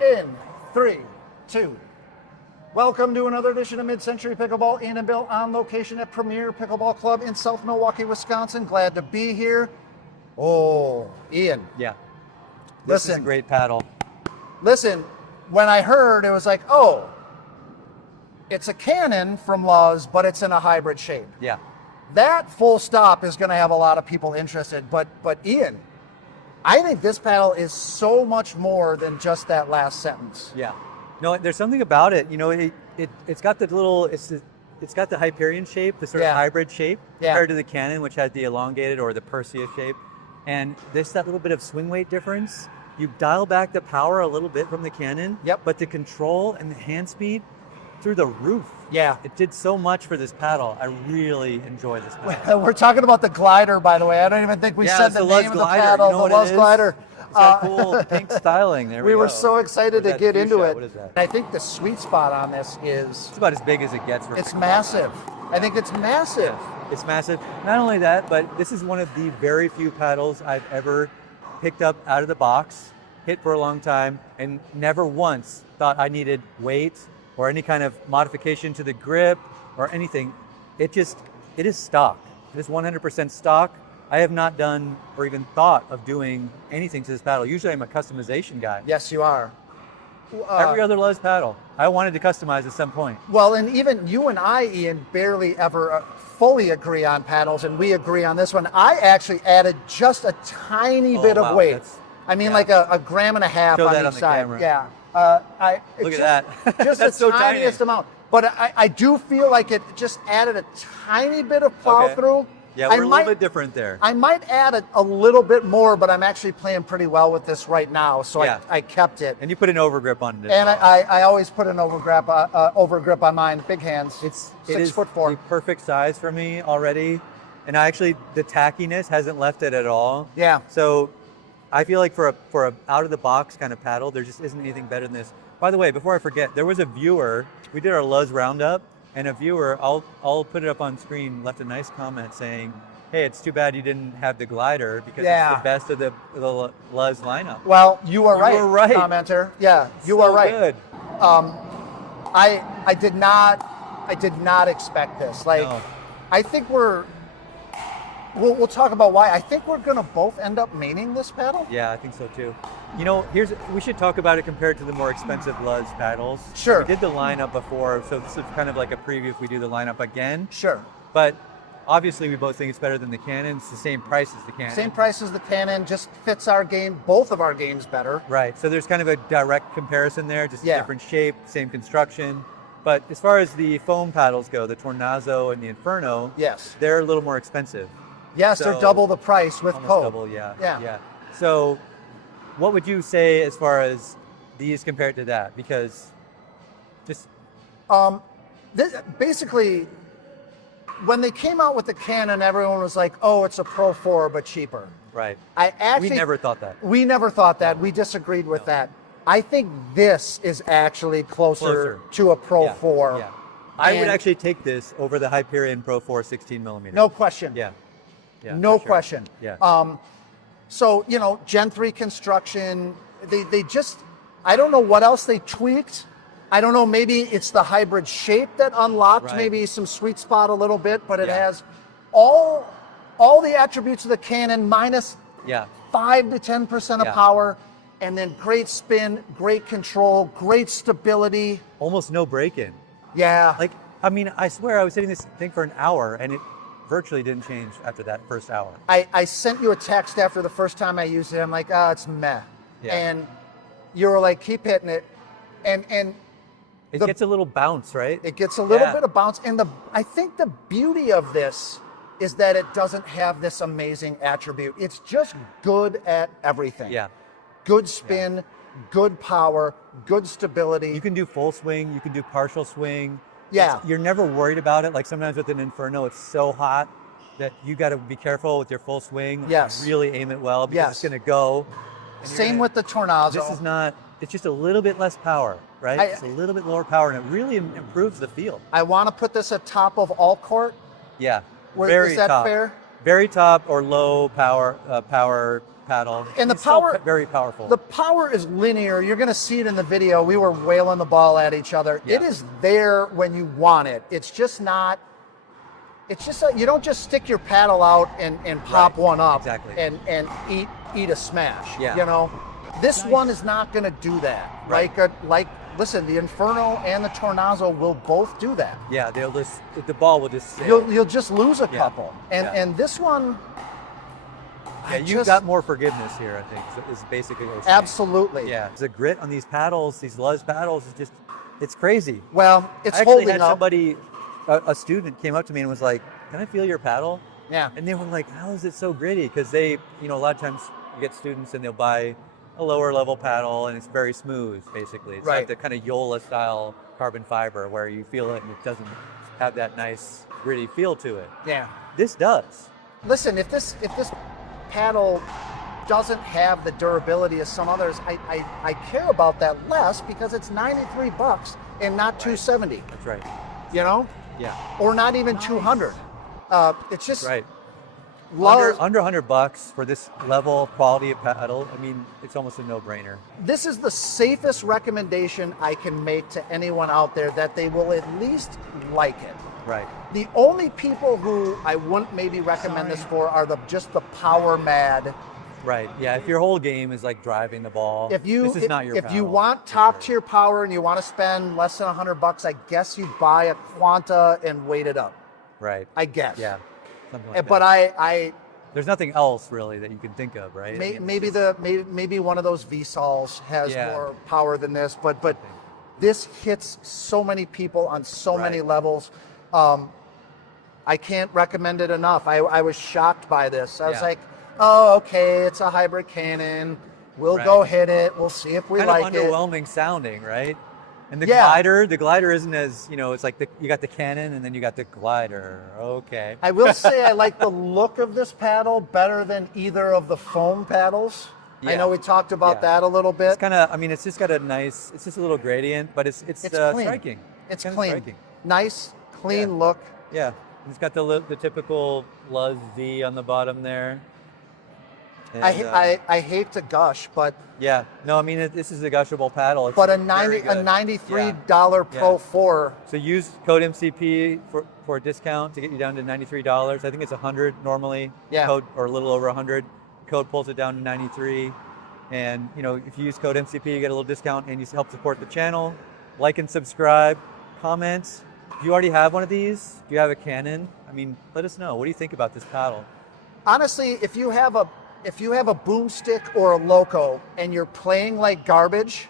In 3, 2. Welcome to another edition of Mid-Century Pickleball, in and built on location at Premier Pickleball Club in South Milwaukee, Wisconsin. Glad to be here. Oh, Ian. Yeah. This is a great paddle. Listen, when I heard, it was like, oh, it's a cannon from LUZZ, but it's in a hybrid shape. Yeah. That full stop is going to have a lot of people interested. But Ian, I think this paddle is so much more than just that last sentence. Yeah. No, there's something about it. You know, it's got the little, it's got the Hyperion shape, the sort of hybrid shape, compared to the cannon, which had the elongated or the Perseus shape. And there's that little bit of swing weight difference. You dial back the power a little bit from the cannon, but the control and the hand speed through the roof. Yeah. It did so much for this paddle. I really enjoy this paddle. We're talking about the glider, by the way. I don't even think we said the name of the paddle. You know the LUZZ Glider. It's got cool pink styling. There we were so excited to get into it. What is that? I think the sweet spot on this is... It's about as big as it gets. For it's massive. I think it's massive. Yeah, it's massive. Not only that, but this is one of the very few paddles I've ever picked up out of the box, hit for a long time, and never once thought I needed weight or any kind of modification to the grip or anything. It is stock. It is 100% stock. I have not done or even thought of doing anything to this paddle. Usually I'm a customization guy. Yes, you are. Every other LUZZ paddle, I wanted to customize at some point. Well, and even you and I, Ian, barely ever fully agree on paddles, and we agree on this one. I actually added just a tiny bit of weight. I mean, like a gram and a half on each side. Camera. Yeah. Look at that. Just That's the so tiniest amount. But I do feel like it just added a tiny bit of plow through. Yeah, we're a little bit different there. I might add a little bit more, but I'm actually playing pretty well with this right now, so I kept it. And you put an overgrip on it. And I always put an overgrip on mine. Big hands. It is 6'4". the perfect size for me already. And the tackiness hasn't left it at all. Yeah. So I feel like for a out of the box kind of paddle, there just isn't anything better than this. By the way, before I forget, there was a viewer, we did our LUZZ roundup, and a viewer, I'll put it up on screen, left a nice comment saying, hey, it's too bad you didn't have the glider because it's the best of the LUZZ lineup. Well, you are right. You were right, commenter. Yeah, you are right. Good. I did not expect this. Like, no. I think we'll talk about why. I think we're going to both end up maining this paddle. Yeah, I think so too. You know, we should talk about it compared to the more expensive LUZZ paddles. Sure. We did the lineup before, so this is kind of like a preview if we do the lineup again. Sure. But obviously we both think it's better than the Canon. It's the same price as the Canon. Same price as the Canon, just fits our game, both of our games better. Right, so there's kind of a direct comparison there, just a different shape, same construction. But as far as the foam paddles go, the Tornado and the Inferno, they're a little more expensive. Yes, they're double the price with Poe. Double, yeah. So what would you say as far as these compared to that? Because just... basically, when they came out with the Canon, everyone was like, oh, it's a Pro 4, but cheaper. Right. We never thought that. We never thought that. We disagreed with that. I think this is actually closer to a Pro 4. Yeah. I would actually take this over the Hyperion Pro 4 16 millimeter. No question. Yeah. No question. Yeah. So, you know, Gen 3 construction, they just, I don't know what else they tweaked. I don't know, maybe it's the hybrid shape that unlocked maybe some sweet spot a little bit, but it has all the attributes of the Canon minus 5 to 10% of power, and then great spin, great control, great stability. Almost no break-in. Yeah. Like, I mean, I swear I was hitting this thing for an hour and it virtually didn't change after that first hour. I sent you a text after the first time I used it. I'm like, it's meh. Yeah. And you were like, keep hitting it. And it gets a little bounce, right? It gets a little bit of bounce. And I think the beauty of this is that it doesn't have this amazing attribute. It's just good at everything. Yeah. Good spin, good power, good stability. You can do full swing, you can do partial swing. Yeah. You're never worried about it. Like sometimes with an Inferno, it's so hot that you got to be careful with your full swing. Yes. Really aim it well because it's going to go. Same with the Tornado. This is not, it's just a little bit less power, right? It's a little bit lower power and it really improves the feel. I want to put this at top of all court. Yeah. Is that fair? very top or low power paddle. And the It's still power, very powerful. The power is linear. You're going to see it in the video. We were wailing the ball at each other. Yeah. It is there when you want it. It's just not. It's just you don't just stick your paddle out and pop one up Exactly. and eat a smash. Yeah. You know, this Nice. one is not going to do that. Right. Listen, the Inferno and the Tornado will both do that. Yeah, they'll just the ball will just sail. You'll just lose a Yeah. couple, and this one. Yeah, you've got more forgiveness here, I think, is basically what it's saying. Absolutely. Yeah, the grit on these paddles, these LUZZ paddles, is just, it's crazy. Well, it's I actually holding had up. somebody, a student came up to me and was like, "Can I feel your paddle?" Yeah. And they were like, "How is it so gritty?" Because they, you know, a lot of times you get students and they'll buy a lower level paddle and it's very smooth, basically. It's Right. like the kind of Yola style carbon fiber where you feel it and it doesn't have that nice gritty feel to it. Yeah. This does. Listen, if this paddle doesn't have the durability of some others, I care about that less because it's $93 and not $270. That's right. You know, Yeah. or not even $200. It's just Right. LUZZ. Under $100 for this level quality of paddle, I mean, it's almost a no-brainer. This is the safest recommendation I can make to anyone out there that they will at least like it. Right. The only people who I wouldn't maybe recommend this for are just the power mad. Right. Yeah. If your whole game is like driving the ball, this is not your if you paddle, want for top sure. tier power and you want to spend less than $100, I guess you buy a Quanta and weight it up. Right. I guess. Yeah. Something like But that. There's nothing else really that you can think of, right? I mean, it's maybe just- maybe one of those VSOLs has Yeah. more power than this, but this hits so many people on so many Right. levels. I can't recommend it enough. I was shocked by this. I was Yeah. like, oh, okay, it's a hybrid cannon. We'll go Right. hit it. We'll see if we kind like of it. underwhelming sounding, right? And the Yeah. glider isn't as, you know, it's like you got the cannon and then you got the glider. Okay. I will say I like the look of this paddle better than either of the foam paddles. I Yeah. know we talked about Yeah. that a little bit. It's kind of, I mean, it's just got a nice, it's just a little gradient, but it's It's clean. striking. It's kinda clean. striking. Nice, clean Yeah. look. Yeah. It's got the typical LUZZ Z on the bottom there. And, I hate to gush, but yeah. No, I mean, this is a gushable paddle. It's a very good. $93 Pro Yeah. 4. So use code MCP for a discount to get you down to $93. I think it's 100 normally. Yeah. Code, or a little over 100. Code pulls it down to 93. And you know, if you use code MCP, you get a little discount and you help support the channel. Like and subscribe. Comment. Do you already have one of these? Do you have a Canon? I mean, let us know. What do you think about this paddle? Honestly, if you have a boomstick or a Loco and you're playing like garbage,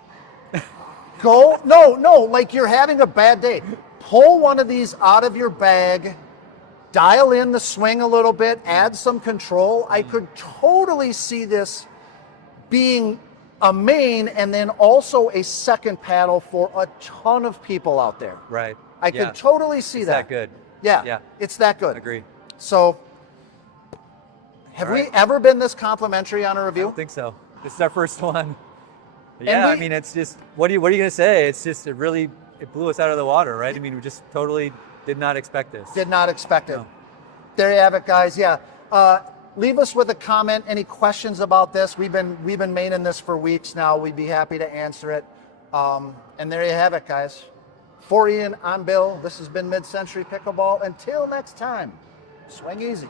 like you're having a bad day. Pull one of these out of your bag, dial in the swing a little bit, add some control. I could totally see this being a main and then also a second paddle for a ton of people out there. Right. I Yeah. could totally see It's that. that good. Yeah, Yeah. it's that good. Agree. So, have All we right. ever been this complimentary on a I review? don't think so. This is our first one. But yeah, I we- mean, it's just, what are you gonna say? It's just, it blew us out of the water, right? I mean, we just totally did not expect this. Did not expect it. No. There you have it, guys. Yeah. Leave us with a comment. Any questions about this? We've been maining this for weeks now. We'd be happy to answer it. And there you have it, guys. For Ian, I'm Bill. This has been Mid-Century Pickleball. Until next time, swing easy.